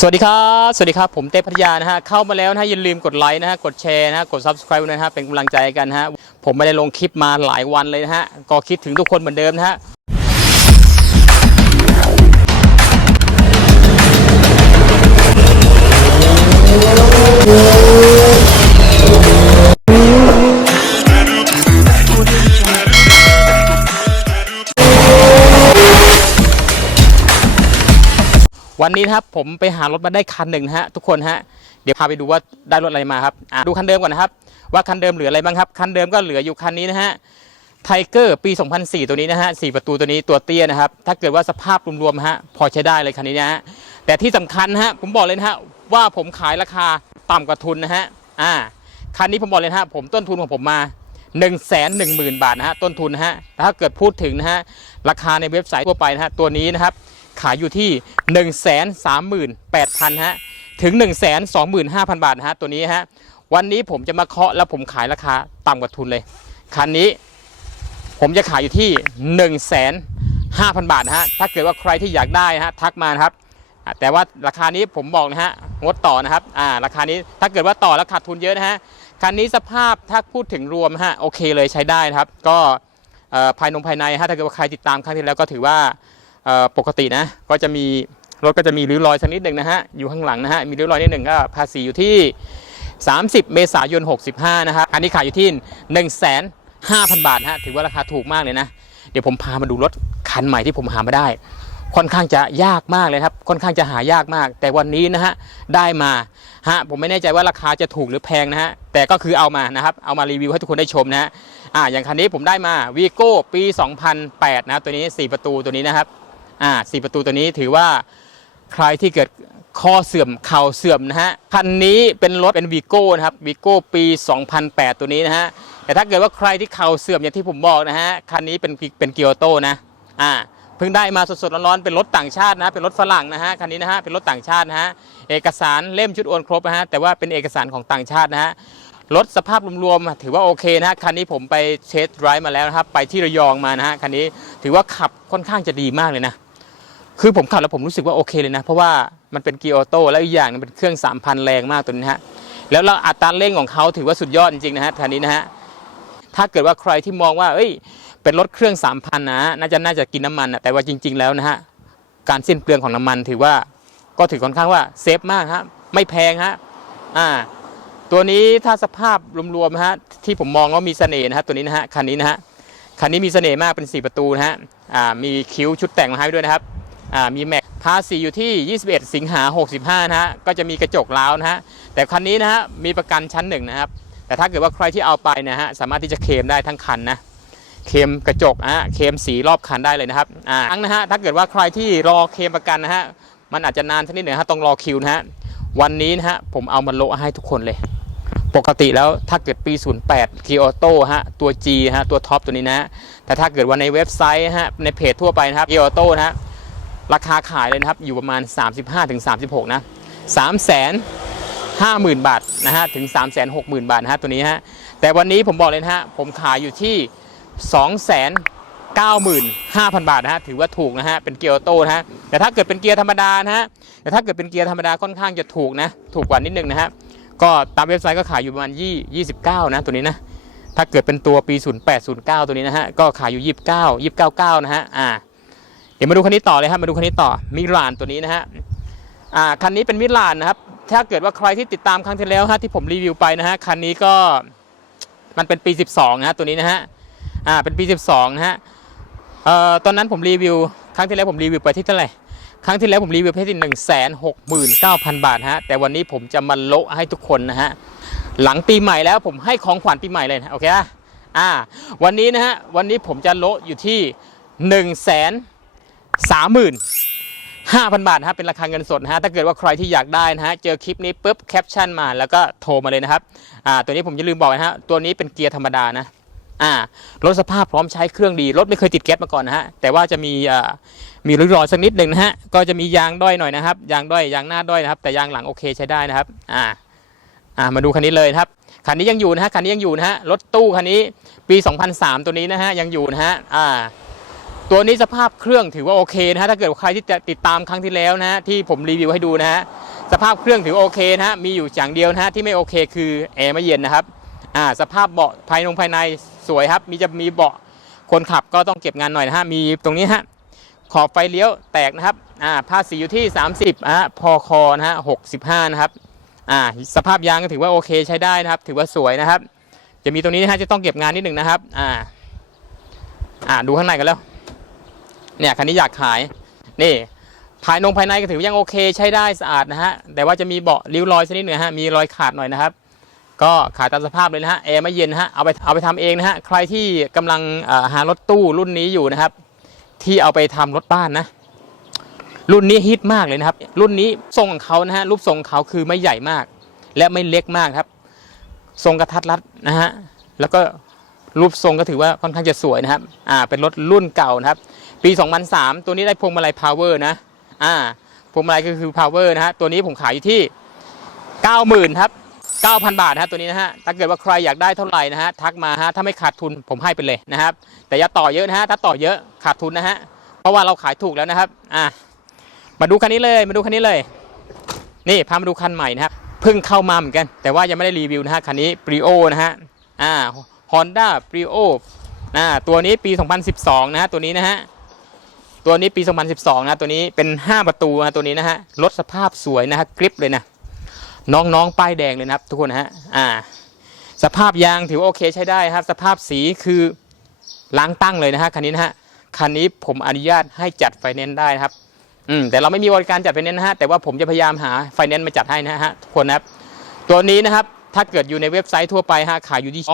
สวัสดีครับ สวัสดีครับ ผมเต้พัทยานะฮะ เข้ามาแล้วนะฮะ อย่าลืมกดไลค์นะฮะ กดแชร์นะฮะ กด subscribe ด้วยนะฮะ เป็นกำลังใจกันฮะ ผมไม่ได้ลงคลิปมาหลายวันเลยนะฮะ ก็คิดถึงทุกคนเหมือนเดิมนะฮะ นี้นะครับผมไปหารถมาได้คันหนึ่งนะฮะทุกคนฮะเดี๋ยวพาไปดูว่าได้รถอะไรมาครับอะดูคันเดิมก่อนนะครับ ว่าคันเดิมเหลืออะไรบ้างครับ คันเดิมก็เหลืออยู่คันนี้นะฮะไทเกอร์ปี 2004 ตัวนี้นะฮะสี่ประตูตัวนี้ตัวเตี้ยนะครับ ถ้าเกิดว่าสภาพรวมๆฮะพอใช้ได้เลยคันนี้นะฮะแต่ที่สำคัญฮะผมบอกเลยนะฮะว่าผมขายราคาต่ำกว่าทุนนะฮะอ่าคันนี้ผมบอกเลยนะฮะผมต้นทุนของผมมา1 1 0 0 0 0 บาทนะฮะต้นทุนนะฮะแต่ถ้าเกิดพูดถึงนะฮะราคาในเว็บไซต์ทั่วไปนะฮะตัวนี้นะครับ ขายอยู่ที่ 1 3 8 0 0 0ฮะถึง 1 2 5 0 0 0 บาทฮะตัวนี้ฮะวันนี้ผมจะมาเคาะแล้วผมขายราคาต่ำกว่าทุนเลยคันนี้ผมจะขายอยู่ที่ 1 5 0 0 0 บาทฮะถ้าเกิดว่าใครที่อยากได้ฮะทักมาครับแต่ว่าราคานี้ผมบอกนะฮะงดต่อนะครับอ่าราคานี้ถ้าเกิดว่าต่อแล้วขาดทุนเยอะนะฮะคันนี้สภาพถ้าพูดถึงรวมฮะโอเคเลยใช้ได้นะครับ ก็ภายนงภายในฮะถ้าเกิดว่าใครติดตามครั้งที่แล้วก็ถือว่า ปกตินะก็จะมีรถก็จะมีริ้วรอยสักนิดหนึ่งนะฮะอยู่ข้างหลังนะฮะมีริ้วรอยนิดหนึ่งก็ภาษีอยู่ที่ 30 เมษายน 65 นะครับอันนี้ขายอยู่ที่ 1 5 0 0 0 บาทนะฮะถือว่าราคาถูกมากเลยนะ เดี๋ยวผมพามาดูรถคันใหม่ที่ผมหามาได้ ค่อนข้างจะยากมากเลยครับค่อนข้างจะหายากมาก แต่วันนี้นะฮะได้มาฮะผมไม่แน่ใจว่าราคาจะถูกหรือแพงนะฮะแต่ก็คือเอามานะครับเอามารีวิวให้ทุกคนได้ชมนะฮะอ่าอย่างคันนี้ผมได้มาวีโก้ปี 2008 นะตัวนี้ 4 ประตูตัวนี้นะครับ อ่าสี่ประตูตัวนี้ถือว่าใครที่เกิดคอเสื่อมเข่าเสื่อมนะฮะคันนี้เป็นรถเป็นวีโก้นะครับวีโก้ปี 2008 ตัวนี้นะฮะแต่ถ้าเกิดว่าใครที่เข่าเสื่อมอย่างที่ผมบอกนะฮะคันนี้เป็นเป็นเกียวโตนะอ่าเพิ่งได้มาสดๆร้อนๆเป็นรถต่างชาตินะเป็นรถฝรั่งนะฮะคันนี้นะฮะเป็นรถต่างชาตินะฮะเอกสารเล่มชุดโอนครบนะฮะแต่ว่าเป็นเอกสารของต่างชาตินะฮะรถสภาพรวมๆถือว่าโอเคนะฮะคันนี้ผมไปเทสไดรฟ์มาแล้วนะครับไปที่ระยองมานะฮะคันนี้ถือว่าขับค่อนข้างจะดีมากเลยนะ คือผมขับแล้วผมรู้สึกว่าโอเคเลยนะ เพราะว่ามันเป็นเกียร์ออโต้แล้วอีกอย่างหนึงเป็นเครื่อง 3,000 แรงมากตัวนี้ฮะแล้วเราอัตราเร่งของเขาถือว่าสุดยอดจริงๆนะฮะคันนี้นะฮะถ้าเกิดว่าใครที่มองว่า เอ้ย เป็นรถเครื่อง 3,000 นะน่าจะน่าจะกินน้ำมันนะแต่ว่าจริง ๆ แล้วนะฮะการสิ้นเปลืองของน้ำมันถือว่าก็ถือค่อนข้างว่าเซฟมากฮะไม่แพงฮะอ่าตัวนี้ถ้าสภาพรวมๆฮะที่ผมมองว่ามีเสน่ห์นะครับตัวนี้นะฮะคันนี้นะฮะคันนี้มีเสน่ห์มากเป็น 4 ประตูนะฮะอ่ามีคิ้วชุดแต่งมาให้ด้วยนะครับ มีแม็กภาษีอยู่ที่ 21 สิงหา 65 นะฮะ ก็จะมีกระจกล้าวนะฮะ แต่คันนี้นะฮะ มีประกันชั้นหนึ่งนะครับ แต่ถ้าเกิดว่าใครที่เอาไปนะฮะ สามารถที่จะเคลมได้ทั้งคันนะ เคลมกระจกนะฮะเคลมสีรอบคันได้เลยนะครับ อ่าทั้งนะฮะ ถ้าเกิดว่าใครที่รอเคลมประกันนะฮะ มันอาจจะนานสักนิดหนึ่งฮะ ต้องรอคิวนะฮะ วันนี้นะฮะ ผมเอามาโละให้ทุกคนเลย ปกติแล้วถ้าเกิดปี 08 k i o t o ฮะ ตัว G ฮะ ตัวท็อปตัวนี้นะ แต่ถ้าเกิดว่าในเว็บไซต์ฮะ ในเพจทั่วไปนะครับ k i o t o นะฮะ ราคาขายเลยนะครับอยู่ประมาณ 35-36 นะ3 5 0 0 0 0บาทนะฮะถึง3 6 0 0 0 0บาทนะฮะตัวนี้ฮะแต่วันนี้ผมบอกเลยนะฮะผมขายอยู่ที่2 95,000บาทนะฮะถือว่าถูกนะฮะเป็นเกียร์ออโต้นะฮะแต่ถ้าเกิดเป็นเกียร์ธรรมดานะฮะแต่ถ้าเกิดเป็นเกียร์ธรรมดาค่อนข้างจะถูกนะถูกกว่านิดนึงนะฮะก็ตามเว็บไซต์ก็ขายอยู่ประมาณยี่29นะตัวนี้นะถ้าเกิดเป็นตัวปี 08 09 ตัวนี้นะฮะก็ขายอยู่ 29 299นะฮะอ่า เดี๋ยวมาดูคันนี้ต่อเลยครับมาดูคันนี้ต่อมิลานตัวนี้นะฮะอ่าคันนี้เป็นมิลานนะครับถ้าเกิดว่าใครที่ติดตามครั้งที่แล้วฮะที่ผมรีวิวไปนะฮะคันนี้ก็มันเป็นปี 12นะฮะตัวนี้นะฮะอ่าเป็นปี 12นะฮะเอ่อตอนนั้นผมรีวิว ครั้งที่แล้วผมรีวิวไปที่เท่าไหร่ครั้งที่แล้วผมรีวิวไปที่หนึ่งแสนหกหมื่นเก้าพันบาทฮะแต่วันนี้ผมจะมาโละให้ทุกคนนะฮะหลังปีใหม่แล้วผมให้ของขวัญปีใหม่เลยนะโอเคอะอ่าวันนี้นะฮะวันนี้ผมจะโละอยู่ที่หนึ่งแสน สามหมื่นห้าพันบาทนะฮะเป็นราคาเงินสดนะฮะถ้าเกิดว่าใครที่อยากได้นะฮะเจอคลิปนี้ปุ๊บแคปชั่นมาแล้วก็โทรมาเลยนะครับอ่าตัวนี้ผมจะลืมบอกนะฮะตัวนี้เป็นเกียร์ธรรมดานะอ่ารถสภาพพร้อมใช้เครื่องดีรถไม่เคยติดแก๊สมาก่อนนะฮะแต่ว่าจะมีอ่ามีริ้วรอยสักนิดหนึ่งนะฮะก็จะมียางด้อยหน่อยนะครับยางด้อยยางหน้าด้อยนะครับแต่ยางหลังโอเคใช้ได้นะครับอ่าอ่ามาดูคันนี้เลยนะครับคันนี้ยังอยู่นะฮะคันนี้ยังอยู่นะฮะรถตู้คันนี้ปี 2003 ตัวนี้นะฮะยังอยู่นะฮะอ่า ตัวนี้สภาพเครื่องถือว่าโอเคนะฮะถ้าเกิดใครที่จะติดตามครั้งที่แล้วนะฮะที่ผมรีวิวให้ดูนะฮะสภาพเครื่องถือโอเคนะฮะมีอยู่อย่างเดียวนะฮะที่ไม่โอเคคือแอร์ไม่เย็นนะครับอ่าสภาพเบาะภายในภายในสวยครับ มีจะมีเบาะคนขับก็ต้องเก็บงานหน่อยนะฮะมีตรงนี้ฮะขอบไฟเลี้ยวแตกนะครับอ่าภาษีอยู่ที่ 30อะพอคอนะฮะ65นะครับอ่าสภาพยางก็ถือว่าโอเคใช้ได้นะครับ ถือว่าสวยนะครับ จะมีตรงนี้นะฮะจะต้องเก็บงานนิดหนึ่งนะครับอ่าอ่าดูข้างในกันแล้ว เนี่ยคันนี้อยากขายนี่ภายนงภายในก็ถือยังโอเคใช้ได้สะอาดนะฮะแต่ว่าจะมีเบาะริ้วรอยสักนิดหนึ่งฮะมีรอยขาดหน่อยนะครับ ก็ขายตามสภาพเลยนะฮะแอร์ไม่เย็นฮะเอาไปเอาไปทำเองนะฮะใครที่กำลังหารถตู้รุ่นนี้อยู่นะครับ ที่เอาไปทำรถบ้านนะ รุ่นนี้ฮิตมากเลยนะครับ รุ่นนี้ทรงของเขานะฮะรูปทรงของเขาคือไม่ใหญ่มาก และไม่เล็กมากครับ ทรงกระทัดรัดนะฮะแล้วก็รูปทรงก็ถือว่าค่อนข้างจะสวยนะครับอ่าเป็นรถรุ่นเก่านะครับ ปี 2003 ตัวนี้ได้พวงมาลัย power นะ อ่า พวงมาลัยก็คือ power นะฮะ ตัวนี้ผมขายอยู่ที่ 90,000ครับ 9,000 บาทนะฮะตัวนี้นะฮะ ถ้าเกิดว่าใครอยากได้เท่าไหร่นะฮะ ทักมาฮะ ถ้าไม่ขาดทุนผมให้ไปเลยนะครับ แต่อย่าต่อเยอะนะฮะ ถ้าต่อเยอะขาดทุนนะฮะ เพราะว่าเราขายถูกแล้วนะครับ อ่ามาดูคันนี้เลย มาดูคันนี้เลย นี่พามาดูคันใหม่นะครับ เพิ่งเข้ามาเหมือนกัน แต่ว่ายังไม่ได้รีวิวนะฮะ คันนี้ Brio นะฮะ อ่า Honda Brio อ่า ตัวนี้ปี 2012 นะฮะ ตัวนี้นะฮะ ตัวนี้ปี 2012 นะตัวนี้เป็น 5 ประตูนะตัวนี้นะฮะรถสภาพสวยนะฮะกริปเลยนะน้องๆป้ายแดงเลยนะครับ ทุกคนนะฮะอ่า สภาพยางถือว่าโอเคใช้ได้ครับ สภาพสีคือล้างตั้งเลยนะฮะคันนี้นะฮะคันนี้ผมอนุญาตให้จัดไฟแนนซ์ได้นะครับอืมแต่เราไม่มีบริการจัดไฟแนนซ์นะฮะแต่ว่าผมจะพยายามหาไฟแนนซ์มาจัดให้นะฮะทุกคนนะครับตัวนี้นะครับถ้าเกิดอยู่ในเว็บไซต์ทั่วไปฮะขายอยู่ที่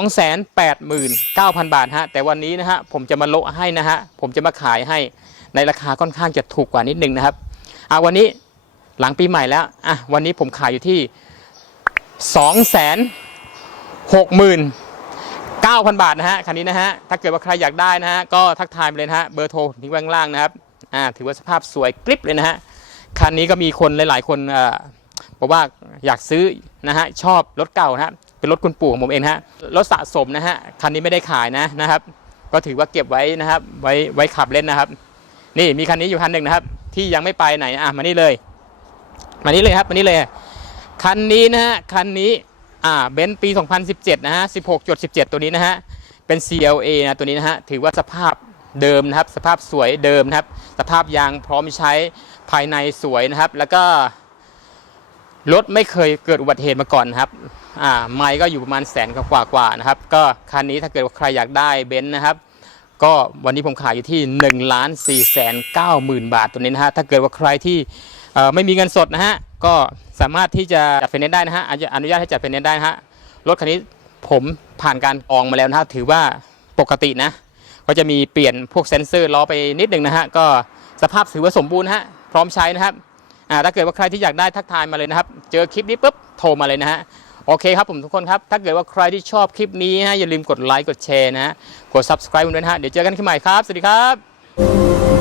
289,000 บาทฮะแต่วันนี้นะฮะผมจะมาโละให้นะฮะผมจะมาขายให้ ในราคาค่อนข้างจะถูกกว่านิดนึงนะครับอะวันนี้หลังปีใหม่แล้วอะวันนี้ผมขายอยู่ที่สองแสนหกหมื่นเก้าพันบาทนะฮะคันนี้นะฮะถ้าเกิดว่าใครอยากได้นะฮะก็ทักทายมาเลยนะฮะเบอร์โทรทิ้งไว้ข้างล่างนะครับอ่าถือว่าสภาพสวยกริบเลยนะฮะคันนี้ก็มีคนหลาย ๆ คนอ่อบอกว่าอยากซื้อนะฮะชอบรถเก่านะฮะเป็นรถคุณปู่ของผมเองะฮะรถสะสมนะฮะคันนี้ไม่ได้ขายนะนะครับ ก็ถือว่าเก็บไว้นะครับไว้ไว้ขับเล่นนะครับ นี่มีคันนี้อยู่คันหนึ่งนะครับ ที่ยังไม่ไปไหนอะมานี่เลย มานี่เลยครับมานี่เลย คันนี้นะฮะคันนี้อ่าเบนซ์ปี 2017 นะฮะ 16.17 ตัวนี้นะฮะ เป็น CLA นะตัวนี้นะฮะ ถือว่าสภาพเดิมนะครับ สภาพสวยเดิมนะครับ สภาพยางพร้อมใช้ภายในสวยนะครับ แล้วก็รถไม่เคยเกิดอุบัติเหตุมาก่อนนะครับ อ่า ไมล์ก็อยู่ประมาณแสนกว่าๆนะครับ ก็คันนี้ถ้าเกิดว่าใครอยากได้เบนซ์นะครับ ก็วันนี้ผมขายอยู่ที่1นึ่งล้านสี่แสนเก้าหมื่นบาทตัวนี้นะฮะถ้าเกิดว่าใครที่ไม่มีเงินสดนะฮะก็สามารถที่จะจัดไฟแนนซ์ได้นะฮะอาจจะอนุญาตให้จัดไฟแนนซ์ได้นะฮะรถคันนี้ผมผ่านการอองมาแล้วนะฮะถือว่าปกตินะ ก็จะมีเปลี่ยนพวกเซ็นเซอร์ล้อไปนิดหนึ่งนะฮะก็สภาพถือว่าสมบูรณ์ฮะพร้อมใช้นะครับถ้าเกิดว่าใครที่อยากได้ทักทายมาเลยนะครับ เจอคลิปนี้ปุ๊บโทรมาเลยนะฮะ โอเคครับผมทุกคนครับ ถ้าเกิดว่าใครที่ชอบคลิปนี้นะฮะอย่าลืมกดไลค์กดแชร์นะ กด subscribe ด้วยนะฮะ เดี๋ยวเจอกันคลิปใหม่ครับ สวัสดีครับ